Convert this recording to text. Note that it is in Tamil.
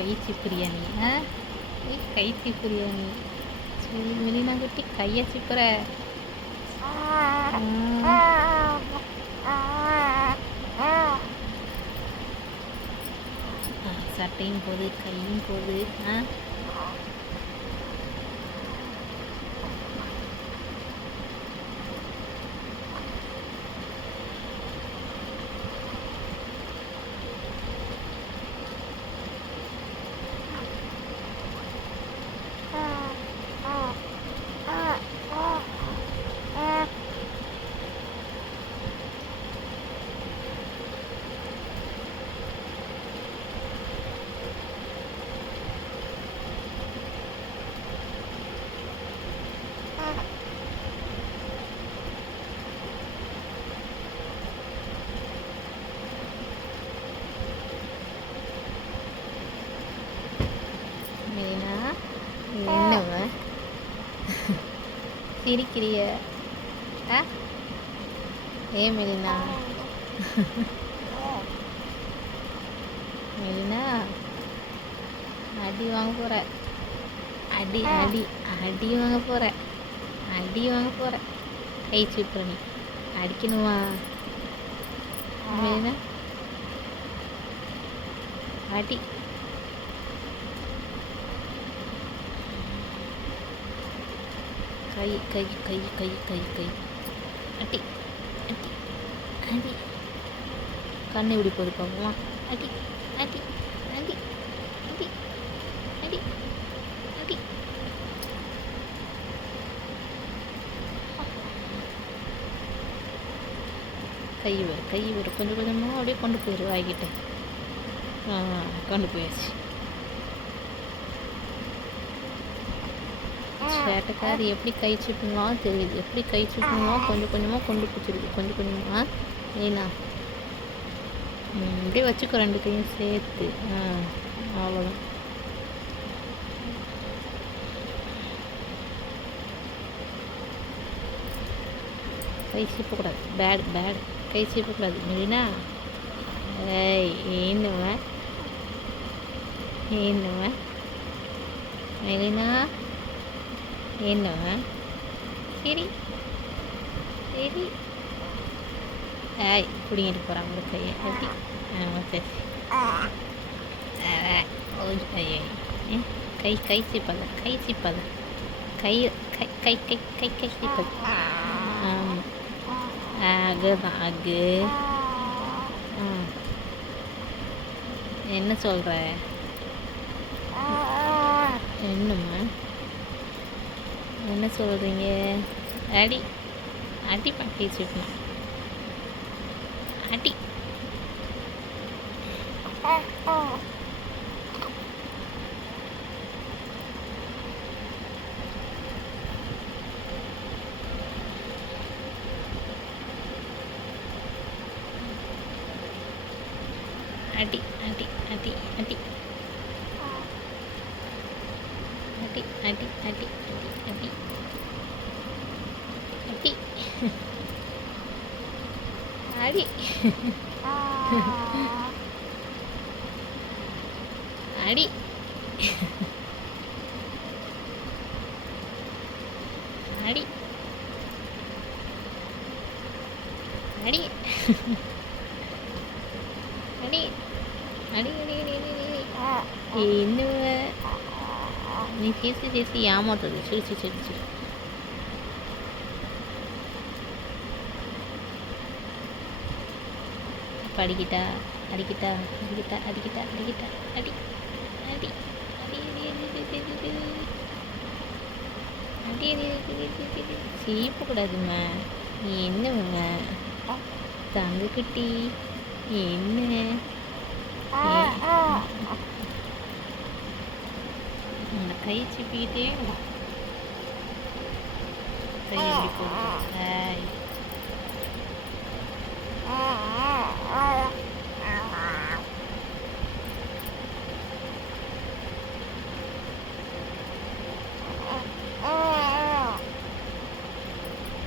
கைச்சி பிரியாணி கைச்சி பிரியாணி. சரி மெலினா குட்டி கையை சிப்புற. சட்டையும் போகுது கையும் போகுது. மீனா என்னவ சிரிக்கிறிய? மெலினா மெலினா அடி வாங்க போற. அடி அடி அடி வாங்க போற. அடி வாங்க போற. கை சூப்புற. நீ அடிக்கணுமா மெலினா? அடி. கை கை கை கை கை கை அடி அடி அடி. கண்ணு இப்படி போது பார்ப்போமா? அடி அடி அடி அடி அடி அடி. கை வரும் கொஞ்சம் கொஞ்சமாக அப்படியே கொண்டு போயிரு வாங்கிட்டு. கொண்டு போயாச்சு. சேட்டைக்காரி எப்படி கை சுட்டணும் தெரியுது. எப்படி கை சுட்டணும் கொஞ்சம் கொஞ்சமாக கொண்டு பிடிச்சிருக்கு. கொஞ்சம் கொஞ்சமாக ஏன்னா இப்படியே வச்சுக்கோ ரெண்டு கையும் சேர்த்து. அவ்வளோதான். கை சீப்பக்கூடாது. பேட் கை சீப்பக்கூடாது மெலினா. ஏன்னுவேன் மெலினா என்னவா? சரி சரி. பிடிங்கிட்டு போகிறாங்க ஒரு கையை. எப்படி? சரி. கை கை சிப்பாத கை சிப்பாத கை கை கை கை கை கை சிப்பாது. அகுதான் அகு. என்ன சொல்கிற? என்னம்மா என்ன சொல்கிறீங்க? அடி அடி பண்ணி வச்சுக்கணும். அடி அடி அடி அடி அடி அடி அடி அடி அடி அடி அடி அடி அடி அடி அடி அடி அடி அடி. என்ன நீ பேசி ஏமாத்துது. சரி அடிக்கிட்டா அடி அடி அடி அடி சீப்பக்கூடாதும்மா. நீ என்னவங்க தங்கக்குட்டி? என்ன கை சிப்பிக்கிட்டே கை எப்படி போகுது?